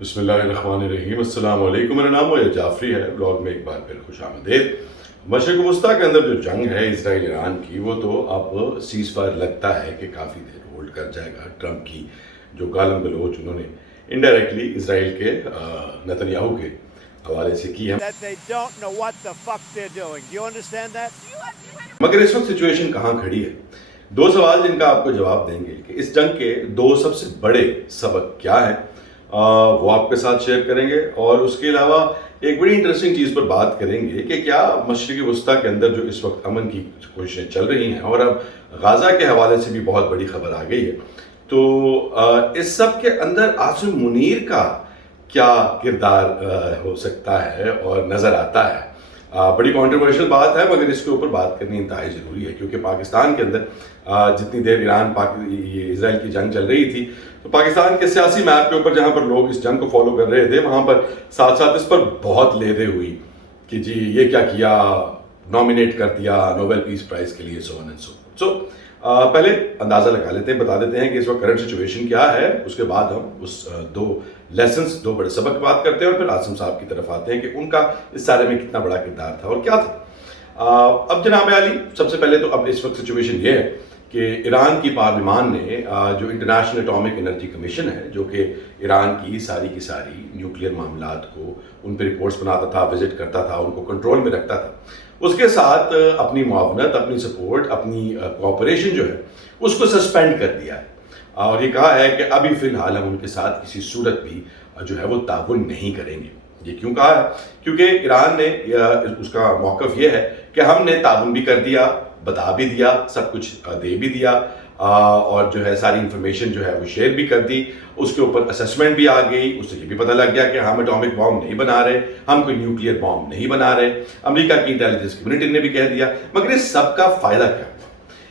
بسم اللہ الرحمن الرحیم۔ السلام علیکم، میرا نام مویا جعفری ہے۔ بلاگ میں ایک بار پھر خوش آمدید۔ مشرق وسطیٰ کے اندر جو جنگ ہے اسرائیل ایران کی، وہ تو اب سیز فائر لگتا ہے کہ کافی دیر ہولڈ کر جائے گا۔ ٹرمپ کی جو گالم گلوچ انہوں نے انڈائریکٹلی اسرائیل کے نتنیاہو کے حوالے سے کی ہے، مگر اس وقت سچویشن کہاں کھڑی ہے؟ دو سوال جن کا آپ کو جواب دیں گے کہ اس جنگ کے دو سب سے بڑے سبق کیا ہیں، وہ آپ کے ساتھ شیئر کریں گے، اور اس کے علاوہ ایک بڑی انٹرسٹنگ چیز پر بات کریں گے کہ کیا مشرقی وسطیٰ کے اندر جو اس وقت امن کی کوششیں چل رہی ہیں اور اب غازہ کے حوالے سے بھی بہت بڑی خبر آ گئی ہے، تو اس سب کے اندر عاصم منیر کا کیا کردار ہو سکتا ہے اور نظر آتا ہے؟ بڑی کانٹروورشل بات ہے، مگر اس کے اوپر بات کرنی انتہائی ضروری ہے، کیونکہ پاکستان کے اندر جتنی دیر یہ اسرائیل کی جنگ چل رہی تھی، تو پاکستان کے سیاسی میپ کے اوپر جہاں پر لوگ اس جنگ کو فالو کر رہے تھے، وہاں پر ساتھ ساتھ اس پر بہت لیدے ہوئی کہ جی یہ کیا کیا، نامینیٹ کر دیا نوبل پیس پرائز کے لیے، سو آن اینڈ سو۔ پہلے اندازہ لگا لیتے ہیں، بتا دیتے ہیں کہ اس وقت کرنٹ سچویشن کیا ہے، اس کے بعد ہم اس دو بڑے سبق کی بات کرتے ہیں، اور پھر عاصم صاحب کی طرف آتے ہیں کہ ان کا اس سارے میں کتنا بڑا کردار تھا اور کیا تھا۔ اب جناب عالی، سب سے پہلے تو اب اس وقت سچویشن یہ ہے کہ ایران کی پارلیمان نے جو انٹرنیشنل اٹامک انرجی کمیشن ہے، جو کہ ایران کی ساری نیوکلیئر معاملات کو ان پہ رپورٹس بناتا تھا، وزٹ کرتا تھا، ان کو کنٹرول میں رکھتا تھا، اس کے ساتھ اپنی معاونت، اپنی سپورٹ، اپنی کوآپریشن جو ہے اس کو سسپینڈ کر دیا ہے، اور یہ کہا ہے کہ ابھی فی الحال ہم ان کے ساتھ کسی صورت بھی جو ہے وہ تعاون نہیں کریں گے۔ یہ کیوں کہا ہے؟ کیونکہ ایران نے اس کا موقف یہ ہے کہ ہم نے تعاون بھی کر دیا، بتا بھی دیا، سب کچھ دے بھی دیا، اور جو ہے ساری انفارمیشن جو ہے وہ شیئر بھی کر دی، اس کے اوپر اسسمنٹ بھی آ گئی، اس سے یہ بھی پتہ لگ گیا کہ ہم اٹامک بام نہیں بنا رہے، ہم کوئی نیوکلیئر بام نہیں بنا رہے، امریکہ کی انٹیلیجنس کمیونٹی نے بھی کہہ دیا۔ مگر اس سب کا فائدہ کیا ہوا؟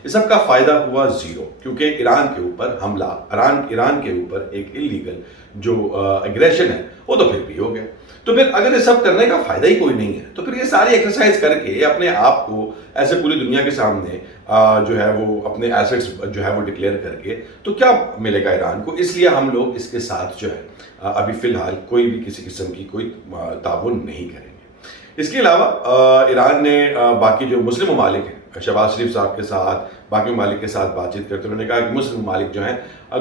اس سب کا فائدہ ہوا زیرو، کیونکہ ایران کے اوپر حملہ، ایران کے اوپر ایک انلیگل جو ایگریشن ہے وہ تو پھر بھی ہو گیا۔ تو پھر اگر یہ سب کرنے کا فائدہ ہی کوئی نہیں ہے، تو پھر یہ ساری ایکسرسائز کر کے اپنے آپ کو ایسے پوری دنیا کے سامنے جو ہے وہ اپنے ایسٹس جو ہے وہ ڈکلیئر کر کے تو کیا ملے گا ایران کو؟ اس لیے ہم لوگ اس کے ساتھ جو ہے ابھی فی الحال کوئی بھی کسی قسم کی کوئی تعاون نہیں کریں گے۔ اس کے علاوہ ایران نے باقی جو مسلم ممالک ہیں، شہباز شریف صاحب کے ساتھ، باقی ممالک کے ساتھ بات چیت کرتے انہوں نے کہا کہ مسلم ممالک جو ہیں،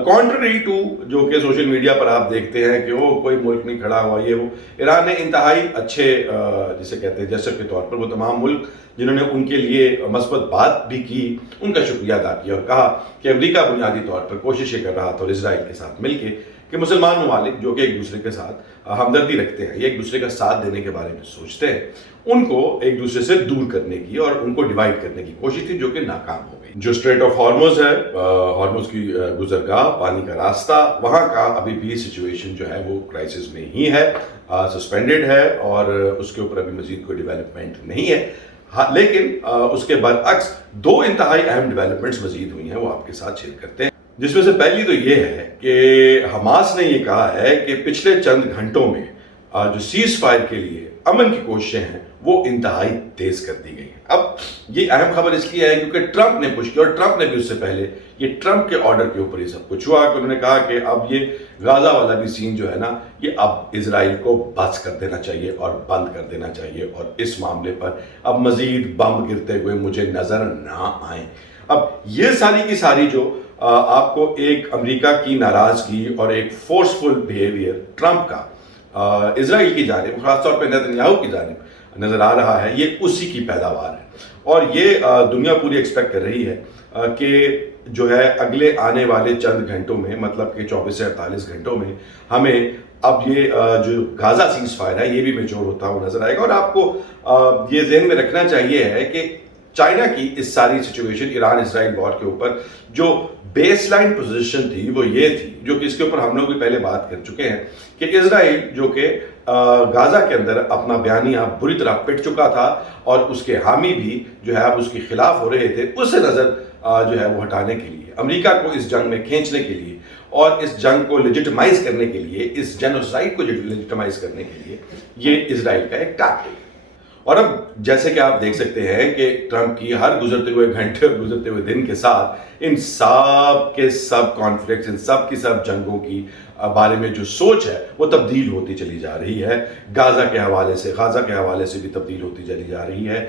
کانٹری ٹو جو کہ سوشل میڈیا پر آپ دیکھتے ہیں کہ وہ کوئی ملک نہیں کھڑا ہوا، یہ وہ، ایران نے انتہائی اچھے جسے کہتے ہیں جسر کے طور پر وہ تمام ملک جنہوں نے ان کے لیے مثبت بات بھی کی، ان کا شکریہ ادا کیا، اور کہا کہ امریکہ بنیادی طور پر کوششیں کر رہا تھا اور اسرائیل کے ساتھ مل کے کہ مسلمان ممالک جو کہ ایک دوسرے کے ساتھ ہمدردی رکھتے ہیں یا ایک دوسرے کا ساتھ دینے کے بارے میں سوچتے ہیں، ان کو ایک دوسرے سے دور کرنے کی اور ان کو ڈیوائڈ کرنے کی کوشش تھی، جو کہ ناکام ہو گئی۔ جو اسٹریٹ آف ہارموز ہے، ہارموز کی گزرگاہ، پانی کا راستہ، وہاں کا ابھی بھی سچویشن جو ہے وہ کرائسس میں ہی ہے، سسپینڈڈ ہے، اور اس کے اوپر ابھی مزید کوئی ڈیولپمنٹ نہیں ہے۔ لیکن اس کے برعکس دو انتہائی اہم ڈیولپمنٹس مزید ہوئی ہیں، وہ آپ کے ساتھ شیئر کرتے ہیں، جس میں سے پہلی تو یہ ہے کہ حماس نے یہ کہا ہے کہ پچھلے چند گھنٹوں میں جو سیز فائر کے لیے امن کی کوششیں ہیں وہ انتہائی تیز کر دی گئی ہیں۔ اب یہ اہم خبر اس لیے ہے کیونکہ ٹرمپ نے پش کیا، اور ٹرمپ نے بھی اس سے پہلے یہ ٹرمپ کے آرڈر کے اوپر یہ سب کچھ ہوا کہ انہوں نے کہا کہ اب یہ غازہ والا بھی سین جو ہے نا، یہ اب اسرائیل کو بس کر دینا چاہیے اور بند کر دینا چاہیے، اور اس معاملے پر اب مزید بم گرتے ہوئے مجھے نظر نہ آئیں۔ اب یہ ساری کی ساری جو آپ کو ایک امریکہ کی ناراضگی اور ایک فورسفل بیہیویئر ٹرمپ کا اسرائیل کی جانب، خاص طور پہ نتنیاہو کی جانب نظر آ رہا ہے، یہ اسی کی پیداوار ہے، اور یہ دنیا پوری ایکسپیکٹ کر رہی ہے کہ جو ہے اگلے آنے والے چند گھنٹوں میں، مطلب کہ 24 سے 48 گھنٹوں میں ہمیں اب یہ جو غازہ سیز فائر ہے یہ بھی میچور ہوتا ہوا نظر آئے گا۔ اور آپ کو یہ ذہن میں رکھنا چاہیے ہے کہ چائنا کی اس ساری سچویشن ایران اسرائیل وار کے اوپر جو بیس لائن پوزیشن تھی وہ یہ تھی، جو کہ اس کے اوپر ہم لوگ بھی پہلے بات کر چکے ہیں، کہ اسرائیل جو کہ غازہ کے اندر اپنا بیانیہ بری طرح پٹ چکا تھا، اور اس کے حامی بھی جو ہے اب اس کے خلاف ہو رہے تھے، اس سے نظر جو ہے وہ ہٹانے کے لیے، امریکہ کو اس جنگ میں کھینچنے کے لیے اور اس جنگ کو لیجٹمائز کرنے کے لیے، اس جینوسائیڈ کو لیجٹمائز کرنے کے لیے، یہ اسرائیل کا ایک ٹیکٹک ہے۔ اور اب جیسے کہ آپ دیکھ سکتے ہیں کہ ٹرمپ کی ہر گزرتے ہوئے گھنٹے اور گزرتے ہوئے دن کے ساتھ ان سب کے سب کانفلکٹس، ان سب کی سب جنگوں کی بارے میں جو سوچ ہے وہ تبدیل ہوتی چلی جا رہی ہے. غازہ کے حوالے سے بھی تبدیل ہوتی چلی جا رہی ہے.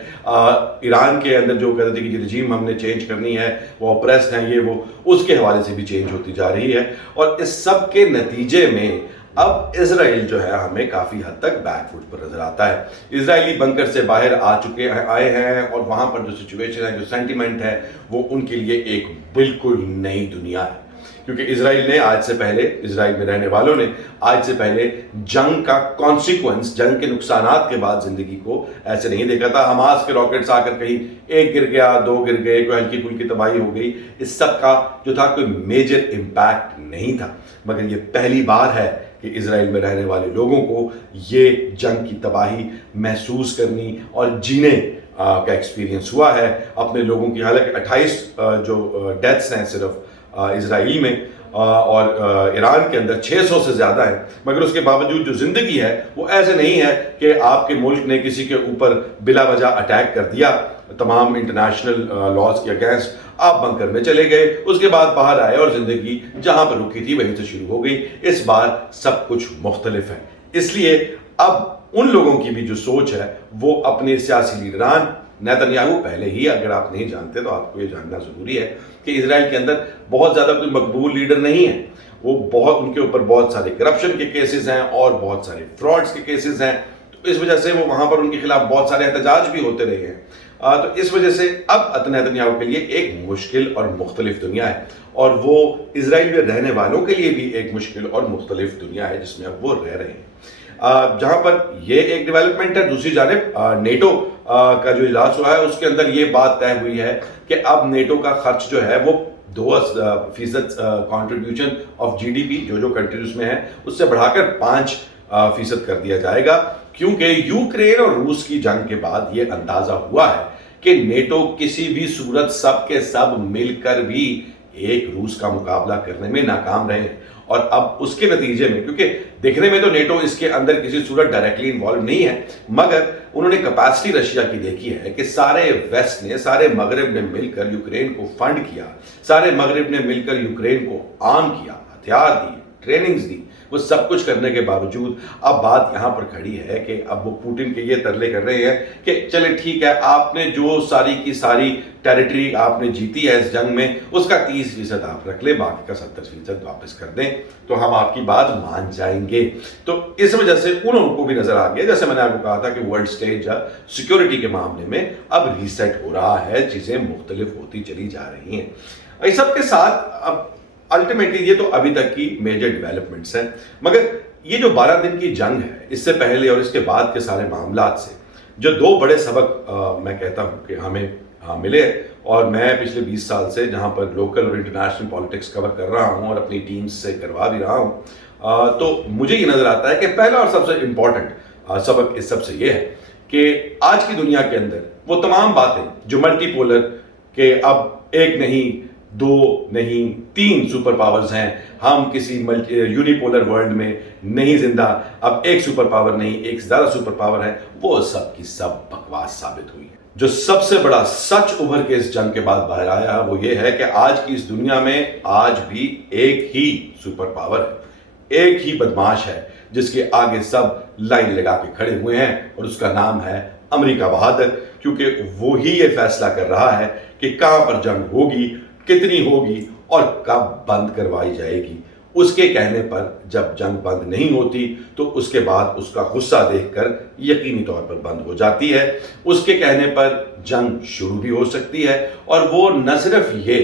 ایران کے اندر جو کہتے تھے کہ رجیم ہم نے چینج کرنی ہے، وہ اپریسڈ ہیں، یہ وہ، اس کے حوالے سے بھی چینج ہوتی جا رہی ہے. اور اس سب کے نتیجے میں اب اسرائیل جو ہے ہمیں کافی حد تک بیک فٹ پر نظر آتا ہے. اسرائیلی بنکر سے باہر آئے ہیں اور وہاں پر جو سچویشن ہے، جو سینٹیمنٹ ہے، وہ ان کے لیے ایک بالکل نئی دنیا ہے. کیونکہ اسرائیل میں رہنے والوں نے آج سے پہلے جنگ کا کانسیکوینس، جنگ کے نقصانات کے بعد زندگی کو ایسے نہیں دیکھا تھا. حماس کے راکٹس آ کر کہیں ایک گر گیا، دو گر گئے، کوئی ہلکی پھلکی تباہی ہو گئی، اس سب کا جو تھا کوئی میجر امپیکٹ نہیں تھا. مگر یہ پہلی بار ہے کہ اسرائیل میں رہنے والے لوگوں کو یہ جنگ کی تباہی محسوس کرنی اور جینے کا ایکسپیرینس ہوا ہے. اپنے لوگوں کی، حالانکہ 28 جو ڈیتھس ہیں صرف اسرائیل میں اور ایران کے اندر 600 سے زیادہ ہیں، مگر اس کے باوجود جو زندگی ہے وہ ایسے نہیں ہے کہ آپ کے ملک نے کسی کے اوپر بلا وجہ اٹیک کر دیا تمام انٹرنیشنل لاز کے اگینسٹ، آپ بنکر میں چلے گئے، اس کے بعد باہر آئے اور زندگی جہاں پر رکی تھی وہیں سے شروع ہو گئی. اس بار سب کچھ مختلف ہے. اس لیے اب ان لوگوں کی بھی جو سوچ ہے وہ اپنے سیاسی لیڈران، نیتنیاہو پہلے ہی، اگر آپ نہیں جانتے تو آپ کو یہ جاننا ضروری ہے کہ اسرائیل کے اندر بہت زیادہ کوئی مقبول لیڈر نہیں ہے. وہ ان کے اوپر بہت سارے کرپشن کے کیسز ہیں اور بہت سارے فراڈز کے کیسز ہیں، تو اس وجہ سے وہ وہاں پر ان کے خلاف بہت سارے احتجاج بھی ہوتے رہے ہیں. تو اس وجہ سے اب نیتنیاہو کے لیے ایک مشکل اور مختلف دنیا ہے، اور وہ اسرائیل میں رہنے والوں کے لیے بھی ایک مشکل اور مختلف دنیا ہے جس میں اب وہ رہ رہے ہیں. جہاں پر یہ ایک ڈیولپمنٹ ہے، دوسری جانب نیٹو کا جو اجلاس ہوا ہے اس کے اندر یہ بات طے ہوئی ہے کہ اب نیٹو کا خرچ جو ہے وہ 2% contribution of G D P جو کنٹریز میں ہے اس سے بڑھا کر 5% کر دیا جائے گا. کیونکہ یوکرین اور روس کی جنگ کے بعد یہ اندازہ ہوا ہے کہ نیٹو کسی بھی صورت سب کے سب مل کر بھی ایک روس کا مقابلہ کرنے میں ناکام رہے ہیں. اور اب اس کے نتیجے میں، کیونکہ دیکھنے میں تو نیٹو اس کے اندر کسی صورت ڈائریکٹلی انوالو نہیں ہے، مگر انہوں نے کیپیسٹی رشیا کی دیکھی ہے کہ سارے ویسٹ نے، سارے مغرب نے مل کر یوکرین کو فنڈ کیا، سارے مغرب نے مل کر یوکرین کو آرم کیا، ہتھیار دی، ٹریننگز دی. وہ سب کچھ کرنے کے باوجود اب بات یہاں پر کھڑی ہے کہ اب وہ پوٹن کے یہ ترلے کر رہے ہیں کہ چلے ٹھیک ہے، آپ نے جو ساری کی ساری ٹیریٹری آپ نے جیتی ہے اس جنگ میں، اس کا 30% آپ رکھ لیں، باقی کا 70% واپس کر دیں تو ہم آپ کی بات مان جائیں گے. تو اس وجہ سے ان کو بھی نظر آ گیا، جیسے میں نے آپ کو کہا تھا کہ ورلڈ سٹیج سیکیورٹی کے معاملے میں اب ریسیٹ ہو رہا ہے، چیزیں مختلف ہوتی چلی جا رہی ہیں. اس سب کے ساتھ اب الٹیمیٹلی یہ تو ابھی تک کی میجر ڈیولپمنٹس ہیں، مگر یہ جو 12 دن کی جنگ ہے، اس سے پہلے اور اس کے بعد کے سارے معاملات سے جو 2 بڑے سبق میں کہتا ہوں کہ ہمیں ملے، اور میں پچھلے 20 سال سے جہاں پر لوکل اور انٹرنیشنل پالیٹکس کور کر رہا ہوں اور اپنی ٹیمز سے کروا بھی رہا ہوں، تو مجھے یہ نظر آتا ہے کہ پہلا اور سب سے امپورٹنٹ سبق اس سب سے یہ ہے کہ آج کی دنیا کے اندر وہ تمام باتیں جو ملٹی پولر، کہ اب ایک نہیں، 2 نہیں، 3 سپر پاورز ہیں، ہم کسی یونی پولر ورلڈ میں نہیں زندہ، اب ایک سپر پاور نہیں، ایک سے زیادہ سپر پاور ہے، وہ سب کی سب بکواس ثابت ہوئی ہے. جو سب سے بڑا سچ ابھر کے اس جنگ کے بعد باہر آیا وہ یہ ہے کہ آج کی اس دنیا میں آج بھی ایک ہی سپر پاور ہے، ایک ہی بدماش ہے جس کے آگے سب لائن لگا کے کھڑے ہوئے ہیں، اور اس کا نام ہے امریکہ بہادر. کیونکہ وہی یہ فیصلہ کر رہا ہے کہ کہاں پر جنگ ہوگی، کتنی ہوگی اور کب بند کروائی جائے گی. اس کے کہنے پر جب جنگ بند نہیں ہوتی تو اس کے بعد اس کا غصہ دیکھ کر یقینی طور پر بند ہو جاتی ہے. اس کے کہنے پر جنگ شروع بھی ہو سکتی ہے، اور وہ نہ صرف یہ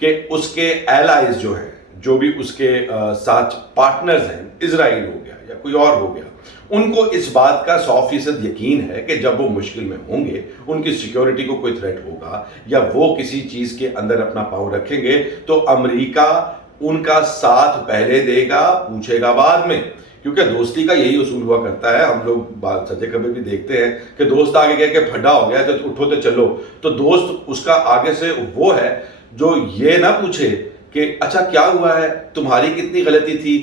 کہ اس کے ایلائز جو ہیں، جو بھی اس کے ساتھ پارٹنرز ہیں، اسرائیل ہو گیا یا کوئی اور ہو گیا، ان کو اس بات کا 100% یقین ہے کہ جب وہ مشکل میں ہوں گے، ان کی سیکیورٹی کو کوئی تھریٹ ہوگا یا وہ کسی چیز کے اندر اپنا پاؤں رکھیں گے تو امریکہ ان کا ساتھ پہلے دے گا، پوچھے گا بعد میں. کیونکہ دوستی کا یہی اصول ہوا کرتا ہے. ہم لوگ بات سچے کبھی بھی دیکھتے ہیں کہ دوست آگے کہہ کے پھڈا ہو گیا تو اٹھو تو چلو، تو دوست اس کا آگے سے وہ ہے جو یہ نہ پوچھے کہ اچھا کیا ہوا ہے، تمہاری کتنی غلطی تھی،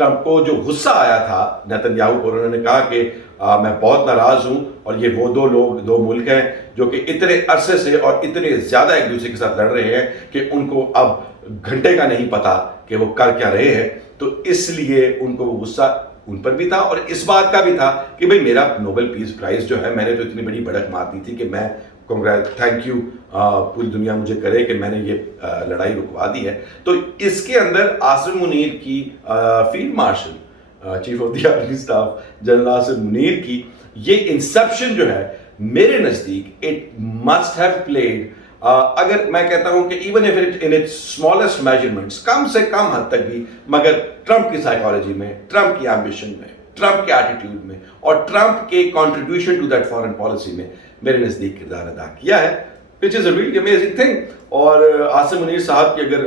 ٹرمپ کو جو غصہ آیا تھا نیتن یاہو کو، انہوں نے کہا کہ میں بہت ناراض ہوں اور یہ وہ دو ملک ہیں جو کہ اتنے عرصے سے اور اتنے زیادہ ایک دوسرے کے ساتھ لڑ رہے ہیں کہ ان کو اب گھنٹے کا نہیں پتا کہ وہ کر کیا رہے ہیں. تو اس لیے ان کو وہ غصہ ان پر بھی تھا اور اس بات کا بھی تھا کہ بھئی میرا نوبل پیس پرائز جو ہے، میں نے تو اتنی بڑی بڑک مار دی تھی کہ میں تھینک یو پوری دنیا مجھے کرے کہ میں نے یہ لڑائی رکوا دی ہے. تو اس کے اندر عاصم منیر کی field marshal chief of the army staff general Asim Munir کی یہ انسپشن جو ہے میرے نزدیک اٹ مسٹ ہیو پلیڈ، اگر میں کہتا ہوں کہ even if it in its smallest measurements, کم سے کم حد تک بھی، مگر ٹرمپ کی سائیکالوجی میں، ٹرمپ کی ایمبیشن میں، ٹرمپ کے ایٹیٹیوڈ میں اور ٹرمپ کے contribution to that foreign policy میں میرے نزدیک کردار ادا کیا ہے، which is a really amazing thing. اور عاصم منیر صاحب کی اگر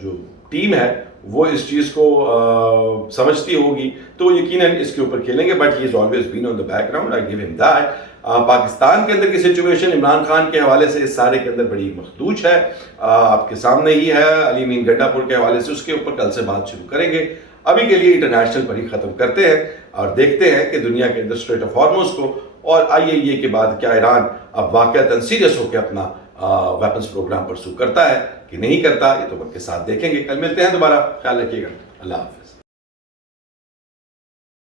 جو ٹیم ہے وہ اس چیز کو سمجھتی ہوگی تو یقیناً اس کے اوپر کھیلیں گے، but he is always been on the back ground. I give ہم دیٹ. پاکستان کے اندر کی سچویشن عمران خان کے حوالے سے اس سارے کے اندر بڑی مخدوش ہے، آپ کے سامنے ہی ہے. علی امین گڈھا پور کے حوالے سے اس کے اوپر کل سے بات شروع کریں گے. ابھی کے لیے انٹرنیشنل پر ہی ختم کرتے ہیں اور دیکھتے ہیں کہ دنیا کے اندر اسٹریٹ آف ہارموز کو اور IAEA کے بعد کیا ایران اب واقعتاً سیریس ہو کے اپنا ویپنز پروگرام پرسو کرتا ہے کہ نہیں کرتا، یہ تو وقت کے ساتھ دیکھیں گے. کل ملتے ہیں دوبارہ، خیال رکھیے گا. اللہ حافظ.